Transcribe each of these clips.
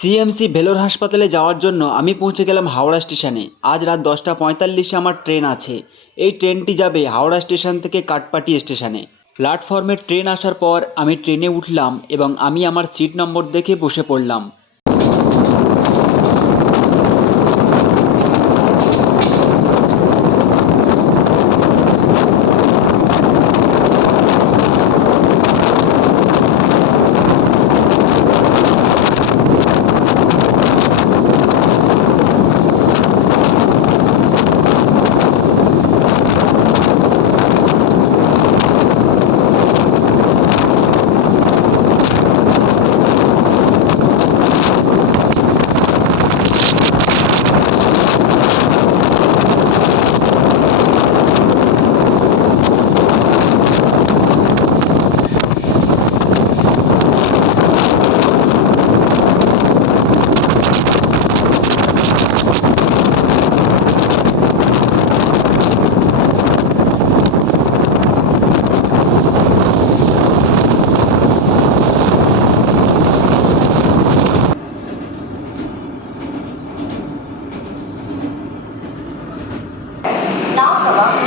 CMC Vellore হাসপাতালে যাওয়ার জন্য আমি পৌঁছে গেলাম হাওড়া স্টেশনে। আজ রাত 10:45-এ আমার ট্রেন আছে। এই ট্রেনটি যাবে হাওড়া স্টেশন থেকে কাটপাটি স্টেশনে। প্ল্যাটফর্মে ট্রেন আসার পর আমি ট্রেনে উঠলাম এবং আমি আমার সিট নম্বর দেখে বসে পড়লাম।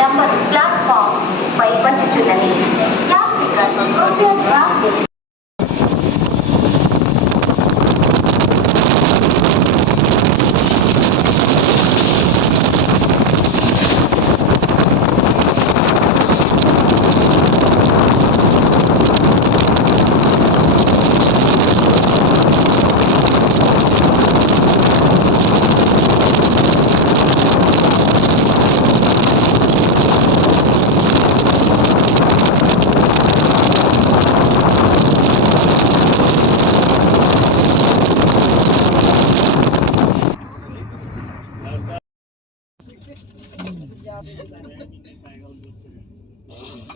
नंबर प्लेटफॉर्म पर पहुंचने यात्रियों को कृपया ध्यान दें।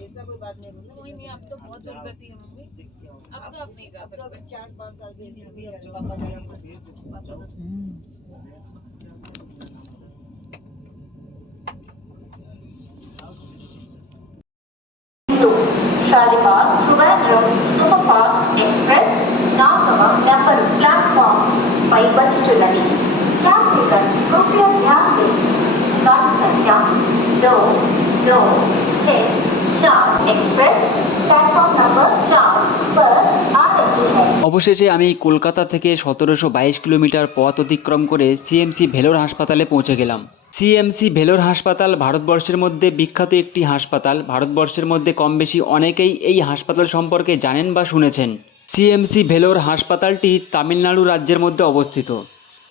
ऐसा कोई बात नहीं बोलना। कोई नहीं, अब तो बहुत दुर्गति है मम्मी। अब तो आप नहीं कर अब तो सकते। 4-5 साल से ऐसे भी है, पापा मेरा Shalimar Trivandrum superfast express Nagwa number platform पर पहुंचने यात्रियों को कृपया ध्यान दें। गाड़ी संख्या 2264 एक्सप्रेस प्लेटफॉर्म नंबर 4 पर आ रही है। অবশেষে আমি কলকাতা থেকে 1722 কিলোমিটার পথ অতিক্রম করে সিএমসি ভেলোর হাসপাতালে পৌঁছে গেলাম। সিএমসি ভেলোর হাসপাতাল ভারতবর্ষের মধ্যে বিখ্যাত একটি হাসপাতাল। ভারতবর্ষের মধ্যে কম বেশি অনেকেই এই হাসপাতাল সম্পর্কে জানেন বা শুনেছেন। সিএমসি ভেলোর হাসপাতালটি তামিলনাড়ু রাজ্যের মধ্যে অবস্থিত।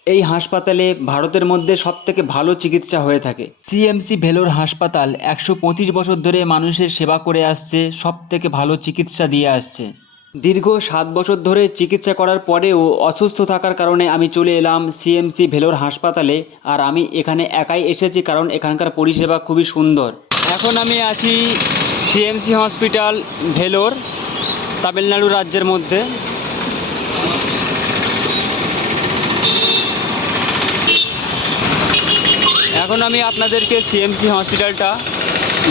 এই হাসপাতালে ভারতের মধ্যে সবথেকে ভালো চিকিৎসা হয়ে থাকে। সিএমসি ভেলোর হাসপাতাল 125 বছর ধরে মানুষের সেবা করে আসছে, সবথেকে ভালো চিকিৎসা দিয়ে আসছে। দীর্ঘ 7 বছর ধরে চিকিৎসা করার পরেও অসুস্থ থাকার কারণে আমি চলে এলাম সিএমসি ভেলোর হাসপাতালে। আর আমি এখানে একাই এসেছি কারণ এখানকার পরিষেবা খুবই সুন্দর। এখন আমি আছি সিএমসি হসপিটাল ভেলোর, তামিলনাড়ু রাজ্যের মধ্যে। এখন আমি আপনাদেরকে সিএমসি হসপিটালটা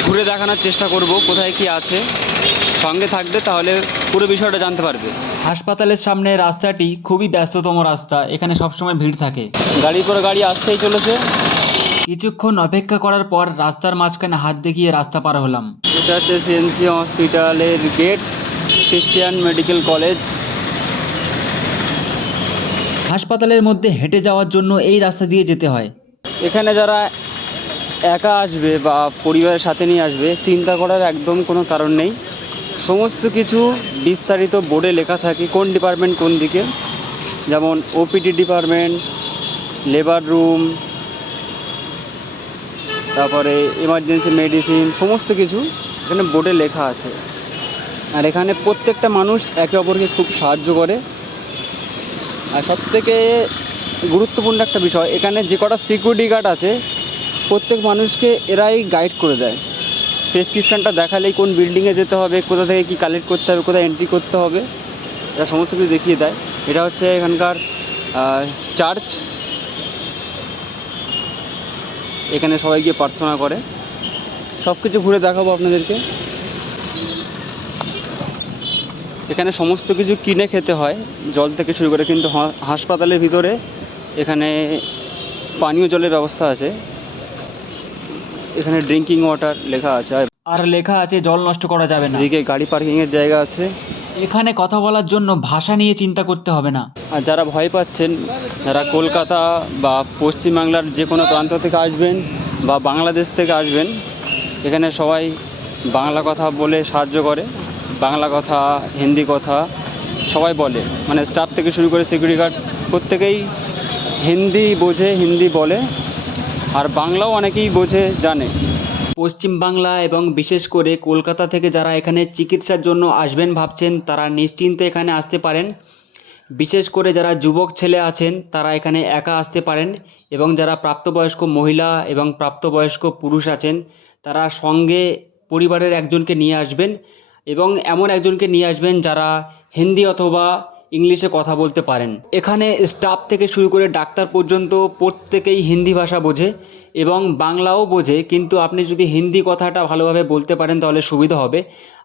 ঘুরে দেখানোর চেষ্টা করব, কোথায় কি আছে। সঙ্গে থাকবে তাহলে পুরো বিষয়টা জানতে পারবে। হাসপাতালের সামনে রাস্তাটি খুবই ব্যস্ততম রাস্তা, এখানে সবসময় ভিড় থাকে। গাড়ির পর গাড়ি আসতেই চলেছে। কিছুক্ষণ অপেক্ষা করার পর রাস্তার মাঝখানে হাত দেখিয়ে রাস্তা পার হলাম। এটা হচ্ছে সিএমসি হসপিটালের গেট, ক্রিশ্চিয়ান মেডিকেল কলেজ। হাসপাতালের মধ্যে হেঁটে যাওয়ার জন্য এই রাস্তা দিয়ে যেতে হয়। এখানে যারা একা আসবে বা পরিবারের সাথে নিয়ে আসবে, চিন্তা করার একদম কোনো কারণ নেই। সমস্ত কিছু বিস্তারিত বোর্ডে লেখা থাকে কোন ডিপার্টমেন্ট কোন দিকে, যেমন ওপিডি ডিপার্টমেন্ট, লেবার রুম, তারপরে এমার্জেন্সি মেডিসিন, সমস্ত কিছু এখানে বোর্ডে লেখা আছে। আর এখানে প্রত্যেকটা মানুষ একে অপরকে খুব সাহায্য করে। আর সবথেকে গুরুত্বপূর্ণ একটা বিষয়, এখানে যে কটা সিকিউরিটি গার্ড আছে প্রত্যেক মানুষকে এরাই গাইড করে দেয়। প্রেসক্রিপশানটা দেখালেই কোন বিল্ডিংয়ে যেতে হবে, কোথা থেকে কী কালেক্ট করতে হবে, কোথায় এন্ট্রি করতে হবে, এটা সমস্ত কিছু দেখিয়ে দেয়। এটা হচ্ছে এখানকার চার্চ, এখানে সবাই গিয়ে প্রার্থনা করে। সব কিছু ঘুরে দেখাবো আপনাদেরকে। এখানে সমস্ত কিছু কিনে খেতে হয়, জল থেকে শুরু করে, কিন্তু হাসপাতালের ভিতরে এখানে পানীয় জলের ব্যবস্থা আছে। এখানে ড্রিঙ্কিং ওয়াটার লেখা আছে, আর লেখা আছে জল নষ্ট করা যাবে না। এদিকে গাড়ি পার্কিংয়ের জায়গা আছে। এখানে কথা বলার জন্য ভাষা নিয়ে চিন্তা করতে হবে না। আর যারা ভয় পাচ্ছেন, যারা কলকাতা বা পশ্চিমবাংলার যে কোনো প্রান্ত থেকে আসবেন বা বাংলাদেশ থেকে আসবেন, এখানে সবাই বাংলা কথা বলে সাহায্য করে। বাংলা কথা, হিন্দি কথা সবাই বলে, মানে স্টাফ থেকে শুরু করে সিকিউরিটি গার্ড প্রত্যেকেই হিন্দি বোঝে, হিন্দি বলে, আর বাংলাও অনেকেই বোঝে, জানে। পশ্চিমবাংলা এবং বিশেষ করে কলকাতা থেকে যারা এখানে চিকিৎসার জন্য আসবেন ভাবছেন, তারা নিশ্চিন্তে এখানে আসতে পারেন। বিশেষ করে যারা যুবক ছেলে আছেন তারা এখানে একা আসতে পারেন, এবং যারা প্রাপ্তবয়স্ক মহিলা এবং প্রাপ্তবয়স্ক পুরুষ আছেন তারা সঙ্গে পরিবারের একজনকে নিয়ে আসবেন, এবং এমন একজনকে নিয়ে আসবেন যারা হিন্দি অথবা ইংলিশে কথা বলতে পারেন। এখানে স্টাফ থেকে শুরু করে ডাক্তার পর্যন্ত প্রত্যেকেই হিন্দি ভাষা বোঝে এবং বাংলাও বোঝে, কিন্তু আপনি যদি হিন্দি কথাটা ভালোভাবে বলতে পারেন তাহলে সুবিধা হবে,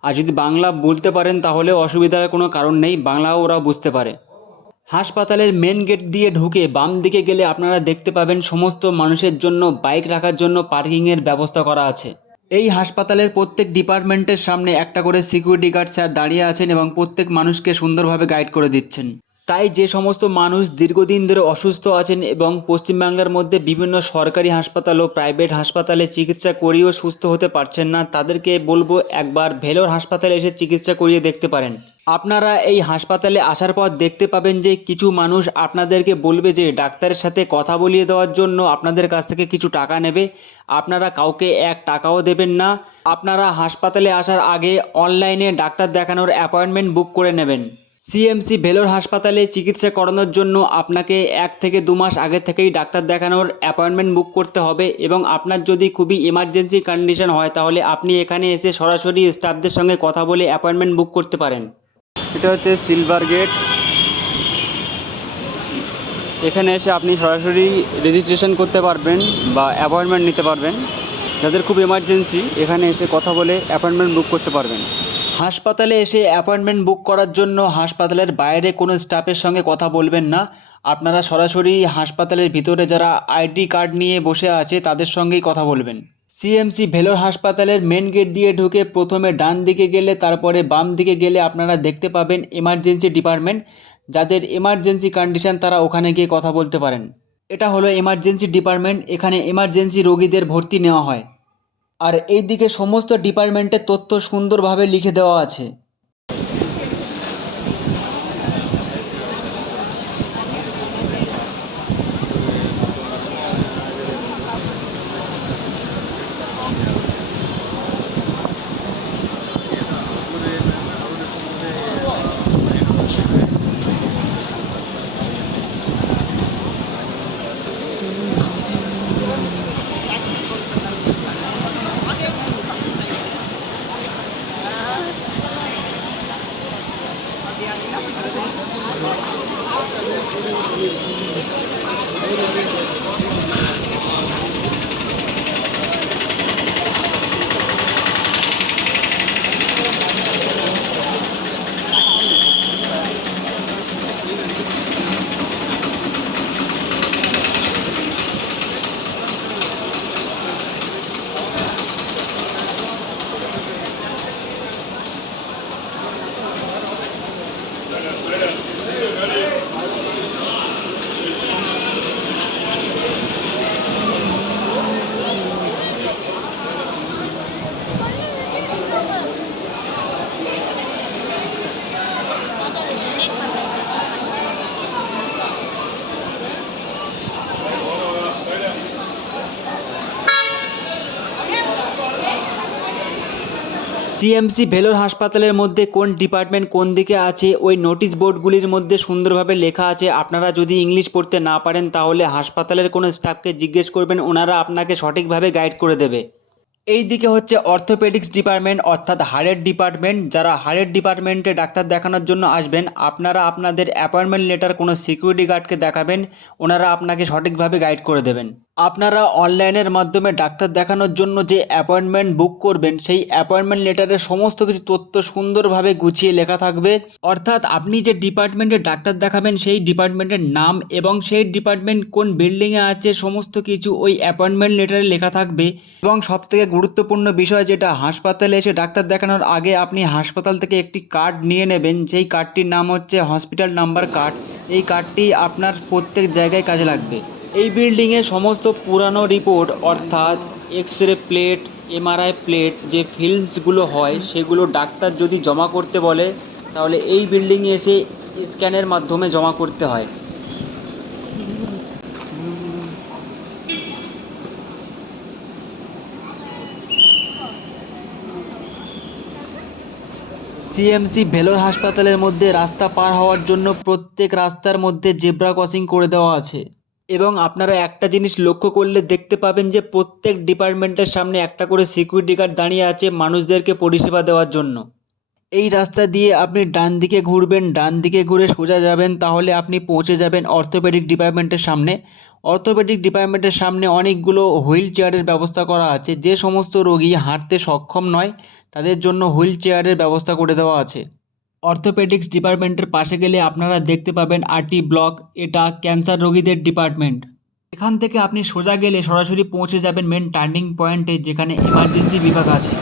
আর যদি বাংলা বলতে পারেন তাহলে অসুবিধার কোনো কারণ নেই, বাংলাও ওরা বুঝতে পারে। হাসপাতালের মেন গেট দিয়ে ঢুকে বাম দিকে গেলে আপনারা দেখতে পাবেন সমস্ত মানুষের জন্য বাইক রাখার জন্য পার্কিংয়ের ব্যবস্থা করা আছে। এই হাসপাতালের প্রত্যেক ডিপার্টমেন্টের সামনে একটা করে সিকিউরিটি গার্ড স্যার দাঁড়িয়ে আছেন এবং প্রত্যেক মানুষকে সুন্দরভাবে গাইড করে দিচ্ছেন। তাই যে সমস্ত মানুষ দীর্ঘদিন ধরে অসুস্থ আছেন এবং পশ্চিমবাংলার মধ্যে বিভিন্ন সরকারি হাসপাতাল ও প্রাইভেট হাসপাতালে চিকিৎসা করিয়েও সুস্থ হতে পারছেন না, তাদেরকে বলবো একবার ভেলোর হাসপাতালে এসে চিকিৎসা করিয়ে দেখতে পারেন। আপনারা এই হাসপাতালে আসার পর দেখতে পাবেন যে কিছু মানুষ আপনাদেরকে বলবে যে ডাক্তারের সাথে কথা বলিয়ে দেওয়ার জন্য আপনাদের কাছ থেকে কিছু টাকা নেবে। আপনারা কাউকে 1 টাকাও দেবেন না। আপনারা হাসপাতালে আসার আগে অনলাইনে ডাক্তার দেখানোর অ্যাপয়েন্টমেন্ট বুক করে নেবেন। সিএমসি ভেলোর হাসপাতালে চিকিৎসা করানোর জন্য আপনাকে 1 থেকে 2 মাস আগে থেকেই ডাক্তার দেখানোর অ্যাপয়েন্টমেন্ট বুক করতে হবে, এবং আপনার যদি খুবই ইমার্জেন্সি কন্ডিশন হয় তাহলে আপনি এখানে এসে সরাসরি স্টাফদের সঙ্গে কথা বলে অ্যাপয়েন্টমেন্ট বুক করতে পারেন। এটা হচ্ছে সিলভার গেট। এখানে এসে আপনি সরাসরি রেজিস্ট্রেশন করতে পারবেন বা অ্যাপয়েন্টমেন্ট নিতে পারবেন। যাদের খুব এমার্জেন্সি এখানে এসে কথা বলে অ্যাপয়েন্টমেন্ট বুক করতে পারবেন। হাসপাতালে এসে অ্যাপয়েন্টমেন্ট বুক করার জন্য হাসপাতালের বাইরে কোনো স্টাফের সঙ্গে কথা বলবেন না। আপনারা সরাসরি হাসপাতালের ভিতরে যারা আইডি কার্ড নিয়ে বসে আছে তাদের সঙ্গেই কথা বলবেন। সিএমসি ভেলোর হাসপাতালের মেন গেট দিয়ে ঢুকে প্রথমে ডান দিকে গেলে তারপরে বাম দিকে গেলে আপনারা দেখতে পাবেন এমার্জেন্সি ডিপার্টমেন্ট। যাদের এমার্জেন্সি কন্ডিশন তারা ওখানে গিয়ে কথা বলতে পারেন। এটা হলো এমার্জেন্সি ডিপার্টমেন্ট, এখানে এমার্জেন্সি রোগীদের ভর্তি নেওয়া হয়। আর এই দিকে সমস্ত ডিপার্টমেন্টের তথ্য সুন্দরভাবে লিখে দেওয়া আছে। সিএমসি ভেলোর হাসপাতালের মধ্যে কোন ডিপার্টমেন্ট কোন দিকে আছে ওই নোটিশ বোর্ডগুলির মধ্যে সুন্দরভাবে লেখা আছে। আপনারা যদি ইংলিশ পড়তে না পারেন তাহলে হাসপাতালের কোনো স্টাফকে জিজ্ঞেস করবেন, ওনারা আপনাকে সঠিকভাবে গাইড করে দেবে। এই দিকে হচ্ছে অর্থোপেডিক্স ডিপার্টমেন্ট অর্থাৎ হাড়ের ডিপার্টমেন্ট। যারা হাড়ের ডিপার্টমেন্টে ডাক্তার দেখানোর জন্য আসবেন, আপনারা আপনাদের অ্যাপয়েন্টমেন্ট লেটার কোনো সিকিউরিটি গার্ডকে দেখাবেন, ওনারা আপনাকে সঠিকভাবে গাইড করে দেবেন। আপনারা অনলাইনের মাধ্যমে ডাক্তার দেখানোর জন্য যে অ্যাপয়েন্টমেন্ট বুক করবেন, সেই অ্যাপয়েন্টমেন্ট লেটারে সমস্ত কিছু তথ্য সুন্দরভাবে গুছিয়ে লেখা থাকবে। অর্থাৎ আপনি যে ডিপার্টমেন্টে ডাক্তার দেখাবেন সেই ডিপার্টমেন্টের নাম এবং সেই ডিপার্টমেন্ট কোন বিল্ডিংয়ে আছে সমস্ত কিছু ওই অ্যাপয়েন্টমেন্ট লেটারে লেখা থাকবে। এবং সবথেকে গুরুত্বপূর্ণ বিষয় যেটা, হাসপাতালে এসে ডাক্তার দেখানোর আগে আপনি হাসপাতাল থেকে একটি কার্ড নিয়ে নেবেন। সেই কার্ডটির নাম হচ্ছে হসপিটাল নাম্বার কার্ড। এই কার্ডটি আপনার প্রত্যেক জায়গায় কাজে লাগবে। এই বিল্ডিংয়ে সমস্ত পুরানো রিপোর্ট অর্থাৎ এক্স-রে প্লেট, এমআরআই প্লেট, যে ফিল্মসগুলো হয় সেগুলো ডাক্তার যদি জমা করতে বলে তাহলে এই বিল্ডিংয়ে এসে স্ক্যানের মাধ্যমে জমা করতে হয়। সিএমসি ভেলোর হাসপাতালের মধ্যে রাস্তা পার হওয়ার জন্য প্রত্যেক রাস্তার মধ্যে জেব্রা ক্রসিং করে দেওয়া আছে। এবং আপনারা একটা জিনিস লক্ষ্য করলে দেখতে পাবেন যে প্রত্যেক ডিপার্টমেন্টের সামনে একটা করে সিকিউরিটি গার্ড দাঁড়িয়ে আছে মানুষদেরকে পরিষেবা দেওয়ার জন্য। এই রাস্তা দিয়ে আপনি ডান দিকে ঘুরবেন, ডান দিকে ঘুরে সোজা যাবেন, তাহলে আপনি পৌঁছে যাবেন অর্থোপেডিক ডিপার্টমেন্টের সামনে। অর্থোপেডিক ডিপার্টমেন্টের সামনে অনেকগুলো হুইল চেয়ারের ব্যবস্থা করা আছে। যে সমস্ত রোগী হাঁটতে সক্ষম নয় তাদের জন্য হুইল চেয়ারের ব্যবস্থা করে দেওয়া আছে। অর্থোপেডিক্স ডিপার্টমেন্টের পাশে গেলে আপনারা দেখতে পাবেন আরটি ব্লক, এটা ক্যান্সার রোগীদের ডিপার্টমেন্ট। এখান থেকে আপনি সোজা গেলে সরাসরি পৌঁছে যাবেন মেন টার্নিং পয়েন্টে, যেখানে এমার্জেন্সি বিভাগ আছে।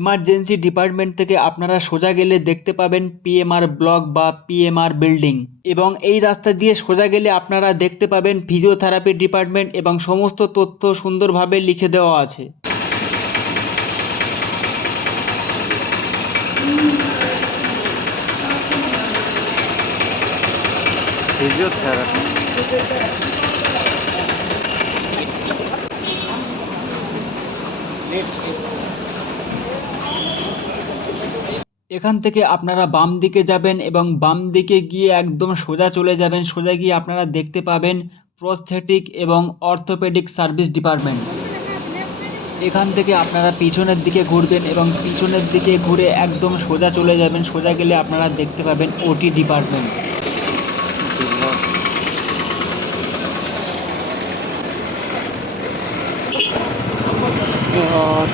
এমার্জেন্সি ডিপার্টমেন্ট থেকে আপনারা সোজা গেলে দেখতে পাবেন পিএমআর ব্লক বা পিএমআর বিল্ডিং। এবং এই রাস্তা দিয়ে সোজা গেলে আপনারা দেখতে পাবেন ফিজিওথেরাপি ডিপার্টমেন্ট এবং সমস্ত তথ্য সুন্দরভাবে লিখে দেওয়া আছে। ফিজিওথেরাপি। এখান থেকে আপনারা বাম দিকে যাবেন এবং বাম দিকে গিয়ে একদম সোজা চলে যাবেন। সোজা গিয়ে আপনারা দেখতে পাবেন প্রস্থেটিক এবং অর্থোপেডিক সার্ভিস ডিপার্টমেন্ট। এখান থেকে আপনারা পিছনের দিকে ঘুরবেন এবং পিছনের দিকে ঘুরে একদম সোজা চলে যাবেন। সোজা গেলে আপনারা দেখতে পাবেন ওটি ডিপার্টমেন্ট। और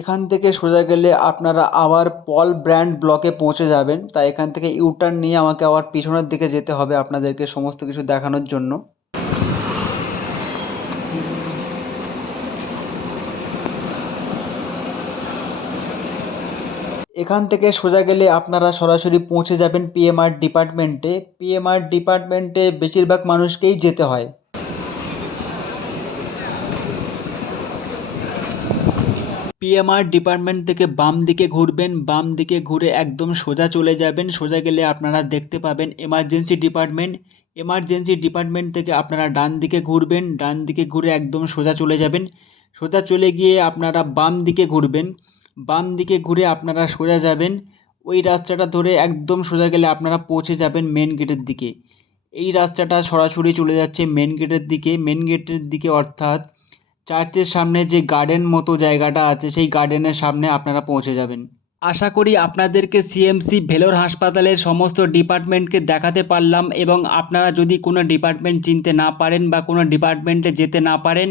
এখান থেকে সোজা গেলে আপনারা আবার পল ব্র্যান্ড ব্লকে পৌঁছে যাবেন। তাই এখান থেকে ইউটার্ন নিয়ে আমাকে আবার পিছনের দিকে যেতে হবে আপনাদেরকে সমস্ত কিছু দেখানোর জন্য। এখান থেকে সোজা গেলে আপনারা সরাসরি পৌঁছে যাবেন পিএমআর ডিপার্টমেন্টে। পিএমআর ডিপার্টমেন্টে বেশিরভাগ মানুষকেই যেতে হয়। পিএমআর ডিপার্টমেন্ট থেকে বাম দিকে ঘুরবেন, বাম দিকে ঘুরে একদম সোজা চলে যাবেন। সোজা গেলে আপনারা দেখতে পাবেন এমার্জেন্সি ডিপার্টমেন্ট। এমার্জেন্সি ডিপার্টমেন্ট থেকে আপনারা ডান দিকে ঘুরবেন, ডান দিকে ঘুরে একদম সোজা চলে যাবেন। সোজা চলে গিয়ে আপনারা বাম দিকে ঘুরবেন, বাম দিকে ঘুরে আপনারা সোজা যাবেন। ওই রাস্তাটা ধরে একদম সোজা গেলে আপনারা পৌঁছে যাবেন মেন গেটের দিকে। এই রাস্তাটা সরাসরি চলে যাচ্ছে মেন গেটের দিকে। মেন গেটের দিকে অর্থাৎ চার্চের সামনে যে গার্ডেন মতো জায়গাটা আছে সেই গার্ডেনের সামনে আপনারা পৌঁছে যাবেন। আশা করি আপনাদেরকে সিএমসি ভেলোর হাসপাতালের সমস্ত ডিপার্টমেন্টকে দেখাতে পারলাম। এবং আপনারা যদি কোনো ডিপার্টমেন্ট চিনতে না পারেন বা কোনো ডিপার্টমেন্টে যেতে না পারেন,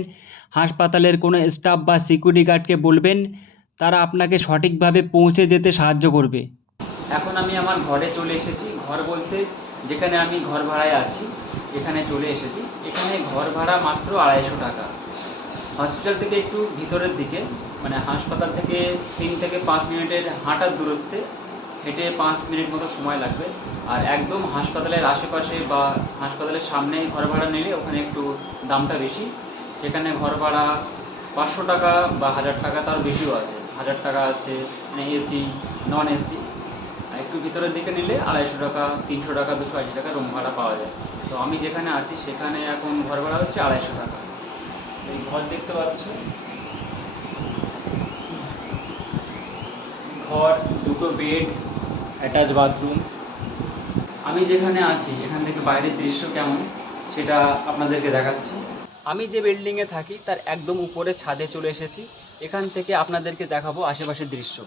হাসপাতালের কোনো স্টাফ বা সিকিউরিটি গার্ডকে বলবেন, তারা আপনাকে সঠিকভাবে পৌঁছে যেতে সাহায্য করবে। এখন আমি আমার ঘরে চলে এসেছি। ঘর বলতে যেখানে আমি ঘর ভাড়ায় আছি এখানে চলে এসেছি। এখানে ঘর ভাড়া মাত্র 250 টাকা। হসপিটাল থেকে একটু ভিতরের দিকে, মানে হাসপাতাল থেকে 3 থেকে 5 মিনিটের হাঁটার দূরত্বে, হেঁটে 5 মিনিট মতো সময় লাগবে। আর একদম হাসপাতালের আশেপাশে বা হাসপাতালের সামনে ঘর ভাড়া নিলে ওখানে একটু দামটা বেশি। সেখানে ঘর ভাড়া 500 টাকা বা 1000 টাকা, তার বেশিও আছে, 1000 টাকা আছে, মানে এসি নন এসি। আর একটু ভিতরের দিকে নিলে 250 টাকা, 300 টাকা, 280 টাকা রুম ভাড়া পাওয়া যায়। তো আমি যেখানে আছি সেখানে এখন ঘর ভাড়া হচ্ছে 250 টাকা। এই ঘর দেখতে পাচ্ছ, ঘর, 2টো বেড, অ্যাটাচ বাথরুম। আমি যেখানে আছি এখান থেকে বাইরের দৃশ্য কেমন সেটা আপনাদেরকে দেখাচ্ছি। আমি যে বিল্ডিংয়ে থাকি তার একদম উপরে ছাদে চলে এসেছি। এখান থেকে আপনাদেরকে দেখাবো আশেপাশের দৃশ্য।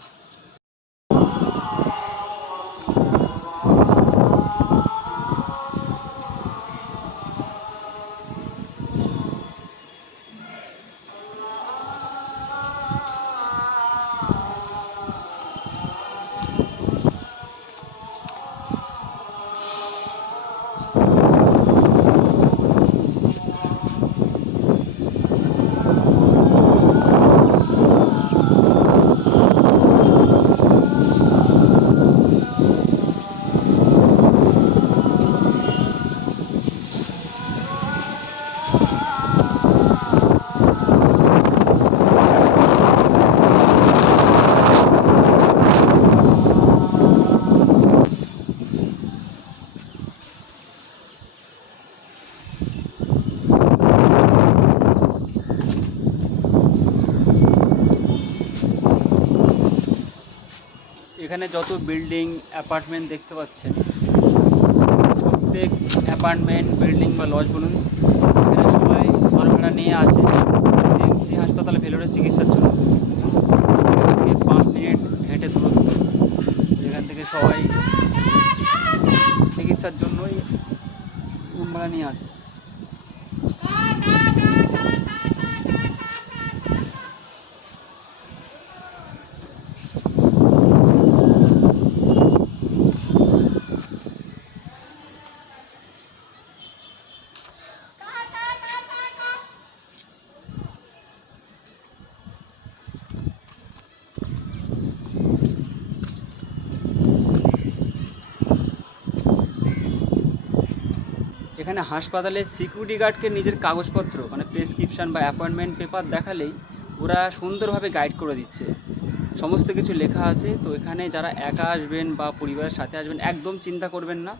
এখানে যত বিল্ডিং অ্যাপার্টমেন্ট দেখতে পাচ্ছেন, প্রত্যেক অ্যাপার্টমেন্ট, বিল্ডিং বা লজ বলুন, এখানে সবাই ঘর ভাড়া নিয়ে আছে সিএমসি হাসপাতালে ভেলোরে চিকিৎসার জন্য। এখান থেকে 5 মিনিট হেঁটে দূরত্ব। এখান থেকে সবাই চিকিৎসার জন্যই রুম ভাড়া নিয়ে আছে। এখানে হাসপাতালে সিকিউরিটি গার্ডকে নিজের কাগজপত্র, মানে প্রেসক্রিপশান বা অ্যাপয়েন্টমেন্ট পেপার দেখালেই ওরা সুন্দরভাবে গাইড করে দিচ্ছে, সমস্ত কিছু লেখা আছে। তো এখানে যারা একা আসবেন বা পরিবারের সাথে আসবেন একদম চিন্তা করবেন না।